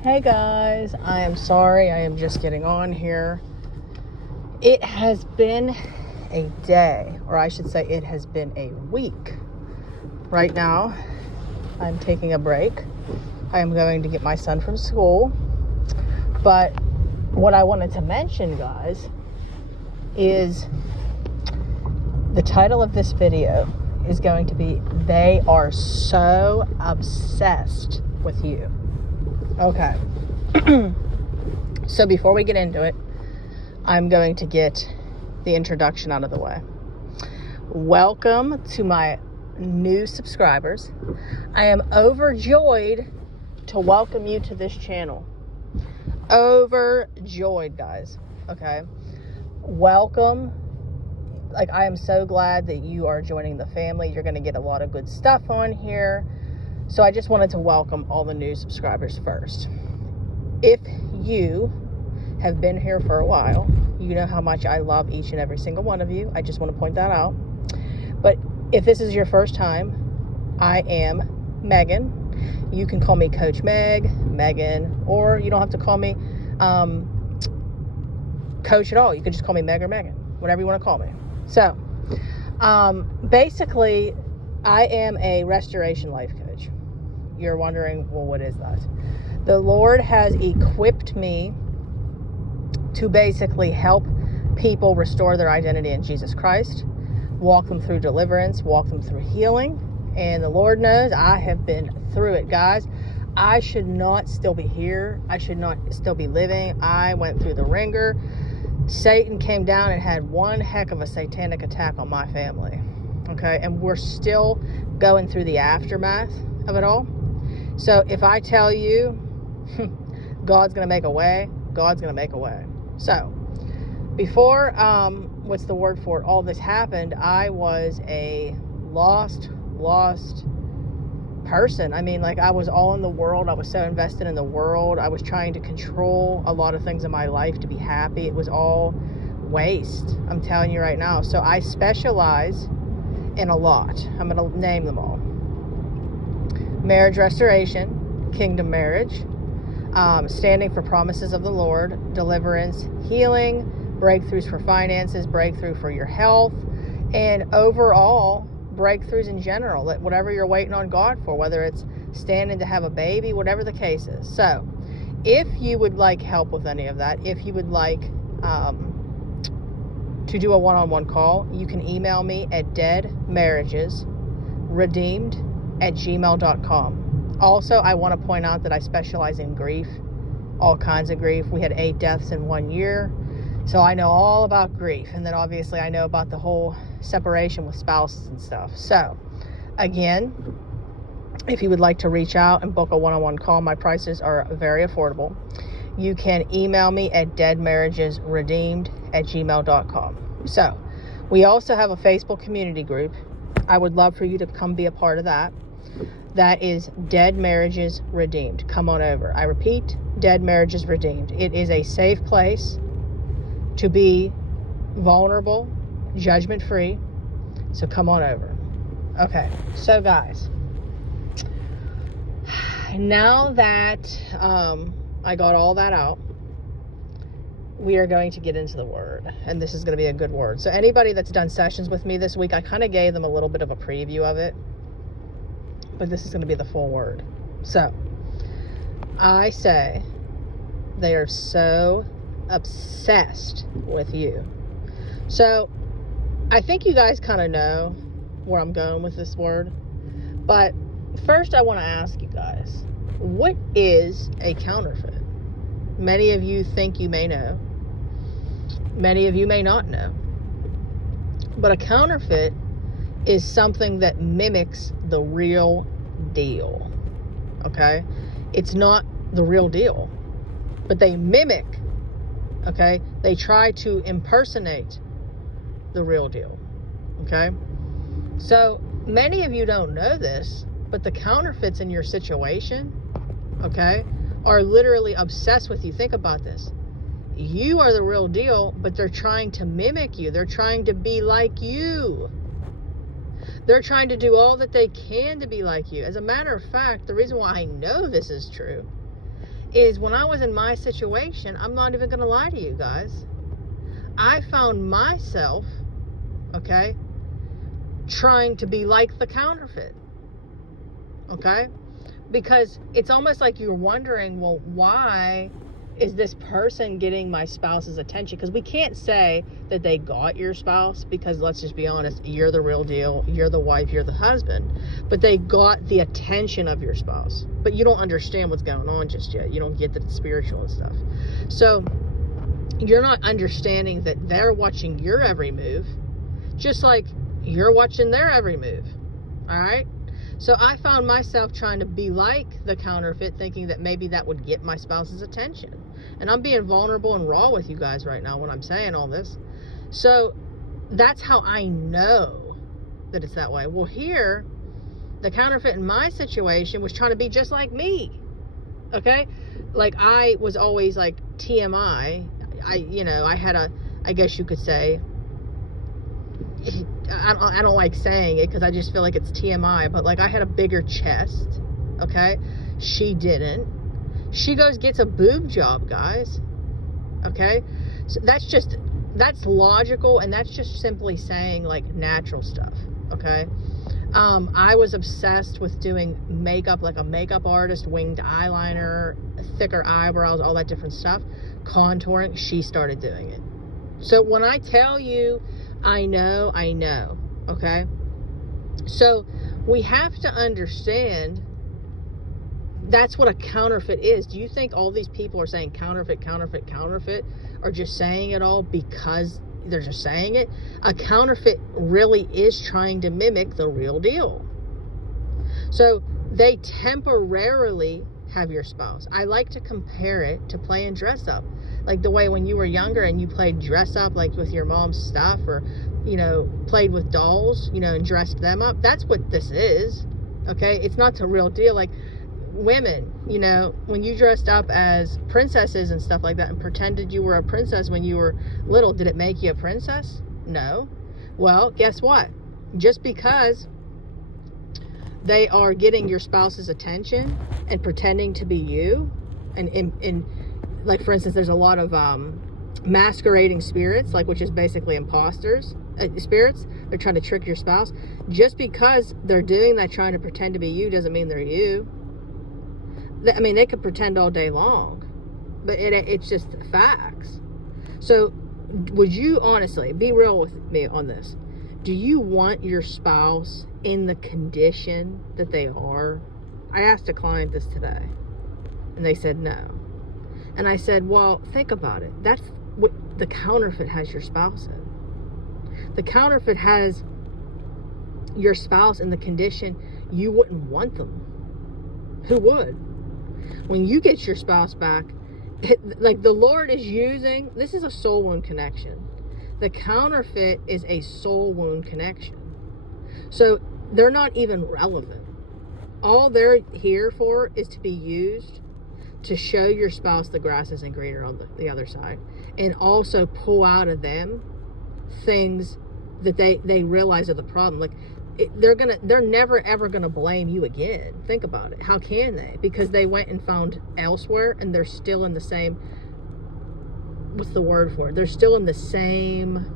Hey guys, I am sorry, I am just getting on here. It has been a day, or I should say it has been a week. Right now, I'm taking a break. I am going to get my son from school. But what I wanted to mention, guys, is the title of this video is going to be, They Are So Obsessed with You. Okay. So before we get into it, I'm going to get the introduction out of the way. Welcome to my new subscribers. I am overjoyed to welcome you to this channel. Overjoyed, guys. Okay. Welcome. Like, I am so glad that you are joining the family. You're going to get a lot of good stuff on here. So I just wanted to welcome all the new subscribers first. If you have been here for a while, you know how much I love each and every single one of you. I just want to point that out. But if this is your first time, I am Megan. You can call me Coach Meg, Megan, or you don't have to call me Coach at all. You could just call me Meg or Megan, whatever you want to call me. So, basically, I am a restoration life coach. You're wondering, well, what is that? The Lord has equipped me to basically help people restore their identity in Jesus Christ, walk them through deliverance, walk them through healing. And the Lord knows I have been through it, guys. I should not still be here. I should not still be living. I went through the ringer. Satan came down and had one heck of a satanic attack on my family. Okay, and we're still going through the aftermath of it all. So if I tell you God's going to make a way, God's going to make a way. So before, what's the word for it? All this happened, I was a lost person. I mean, like, I was all in the world. I was so invested in the world. I was trying to control a lot of things in my life to be happy. It was all waste. I'm telling you right now. So I specialize in a lot. I'm going to name them all. Marriage restoration, kingdom marriage, standing for promises of the Lord, deliverance, healing, breakthroughs for finances, breakthrough for your health, and overall breakthroughs in general, whatever you're waiting on God for, whether it's standing to have a baby, whatever the case is. So if you would like help with any of that, if you would like to do a one-on-one call, you can email me at deadmarriagesredeemed@gmail.com. Also, I want to point out that I specialize in grief, all kinds of grief. We had 8 deaths in 1 year, so I know all about grief. And then obviously I know about the whole separation with spouses and stuff. So again, if you would like to reach out and book a one-on-one call, my prices are very affordable. You can email me at deadmarriagesredeemed@gmail.com. So we also have a Facebook community group. I would love for you to come be a part of that. That is Dead Marriages Redeemed. Come on over. I repeat, Dead Marriages Redeemed. It is a safe place to be vulnerable, judgment-free. So come on over. Okay, so guys, now that I got all that out, we are going to get into the word, and this is going to be a good word. So anybody that's done sessions with me this week, I kind of gave them a little bit of a preview of it, but this is going to be the full word. So I say they are so obsessed with you. So I think you guys kind of know where I'm going with this word, but first I want to ask you guys, what is a counterfeit? Many of you think you may know. Many of you may not know. But a counterfeit is something that mimics the real deal. Okay? It's not the real deal, but they mimic. Okay? They try to impersonate the real deal. Okay? So many of you don't know this, but the counterfeits in your situation, okay, are literally obsessed with you. Think about this. You are the real deal, but they're trying to mimic you. They're trying to be like you. They're trying to do all that they can to be like you. As a matter of fact, the reason why I know this is true is when I was in my situation, I'm not even going to lie to you guys, I found myself, okay, trying to be like the counterfeit, okay? Because it's almost like you're wondering, well, why is this person getting my spouse's attention? Because we can't say that they got your spouse, because let's just be honest, you're the real deal, you're the wife, you're the husband, but they got the attention of your spouse. But you don't understand what's going on just yet. You don't get that it's spiritual and stuff. So you're not understanding that they're watching your every move, just like you're watching their every move. All right? So I found myself trying to be like the counterfeit, thinking that maybe that would get my spouse's attention. And I'm being vulnerable and raw with you guys right now when I'm saying all this. So that's how I know that it's that way. Well, here, the counterfeit in my situation was trying to be just like me. Okay? Like, I was always like TMI. I had I guess you could say, I don't like saying it because I just feel like it's TMI, but like I had a bigger chest, okay? She didn't. She gets a boob job, guys, okay? So that's logical, and that's just simply saying like natural stuff, okay? I was obsessed with doing makeup, like a makeup artist, winged eyeliner, thicker eyebrows, all that different stuff, contouring. She started doing it. So when I tell you, I know, okay? So we have to understand that's what a counterfeit is. Do you think all these people are saying counterfeit, or just saying it all because they're just saying it? A counterfeit really is trying to mimic the real deal. So they temporarily have your spouse. I like to compare it to playing dress up. Like the way when you were younger and you played dress up, like with your mom's stuff, or, played with dolls, and dressed them up. That's what this is, okay? It's not the real deal. Like women, when you dressed up as princesses and stuff like that and pretended you were a princess when you were little, did it make you a princess? No. Well, guess what? Just because they are getting your spouse's attention and pretending to be you, and in like, for instance, there's a lot of masquerading spirits, like, which is basically imposters, spirits. They're trying to trick your spouse. Just because they're doing that, trying to pretend to be you, doesn't mean they're you. They could pretend all day long, but it's just facts. So would you honestly be real with me on this? Do you want your spouse in the condition that they are? I asked a client this today, and they said no. And I said, well, think about it. That's what the counterfeit has your spouse in. The counterfeit has your spouse in the condition you wouldn't want them. Who would? When you get your spouse back, like the Lord is using, this is a soul wound connection. The counterfeit is a soul wound connection. So they're not even relevant. All they're here for is to be used to show your spouse the grass isn't greener on the other side, and also pull out of them things that they realize are the problem. Like they're never ever gonna blame you again. Think about it. How can they? Because they went and found elsewhere, and they're still in the same, what's the word for it? They're still in the same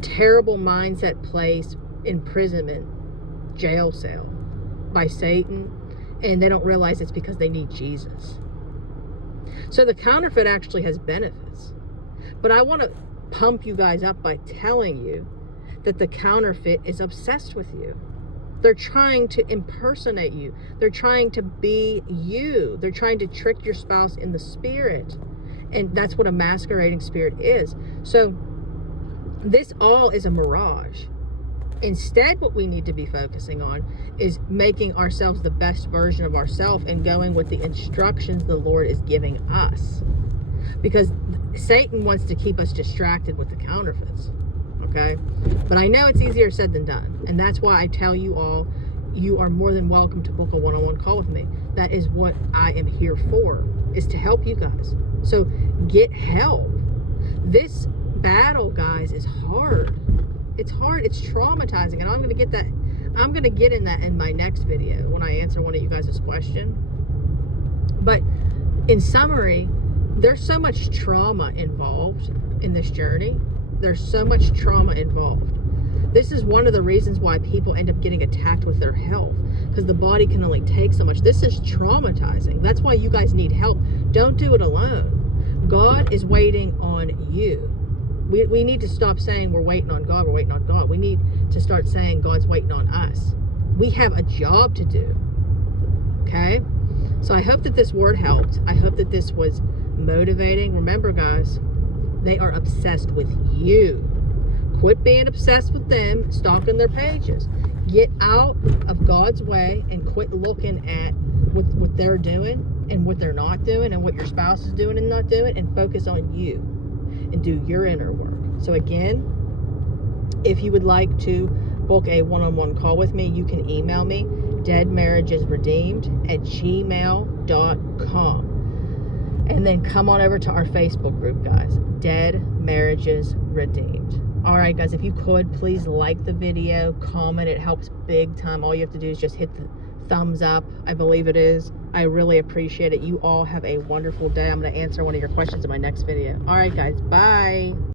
terrible mindset place, imprisonment, jail cell by Satan. And they don't realize it's because they need Jesus. So the counterfeit actually has benefits. But I want to pump you guys up by telling you that the counterfeit is obsessed with you. They're trying to impersonate you. They're trying to be you. They're trying to trick your spouse in the spirit. And that's what a masquerading spirit is. So this all is a mirage. Instead, what we need to be focusing on is making ourselves the best version of ourselves and going with the instructions the Lord is giving us. Because Satan wants to keep us distracted with the counterfeits, okay? But I know it's easier said than done. And that's why I tell you all, you are more than welcome to book a one-on-one call with me. That is what I am here for, is to help you guys. So get help. This battle, guys, is hard. It's hard. It's traumatizing. And I'm going to get in that in my next video when I answer one of you guys' question. But in summary, there's so much trauma involved in this journey. There's so much trauma involved. This is one of the reasons why people end up getting attacked with their health, because the body can only take so much. This is traumatizing. That's why you guys need help. Don't do it alone. God is waiting on you. We need to stop saying we're waiting on God, we're waiting on God. We need to start saying God's waiting on us. We have a job to do. Okay? So I hope that this word helped. I hope that this was motivating. Remember, guys, they are obsessed with you. Quit being obsessed with them, stalking their pages. Get out of God's way and quit looking at what they're doing and what they're not doing and what your spouse is doing and not doing, and focus on you and do your inner work. So again, if you would like to book a one-on-one call with me, you can email me, deadmarriagesredeemed@gmail.com. And then come on over to our Facebook group, guys. Dead Marriages Redeemed. All right, guys, if you could, please like the video, comment. It helps big time. All you have to do is just hit the thumbs up. I believe it is. I really appreciate it. You all have a wonderful day. I'm going to answer one of your questions in my next video. All right, guys. Bye.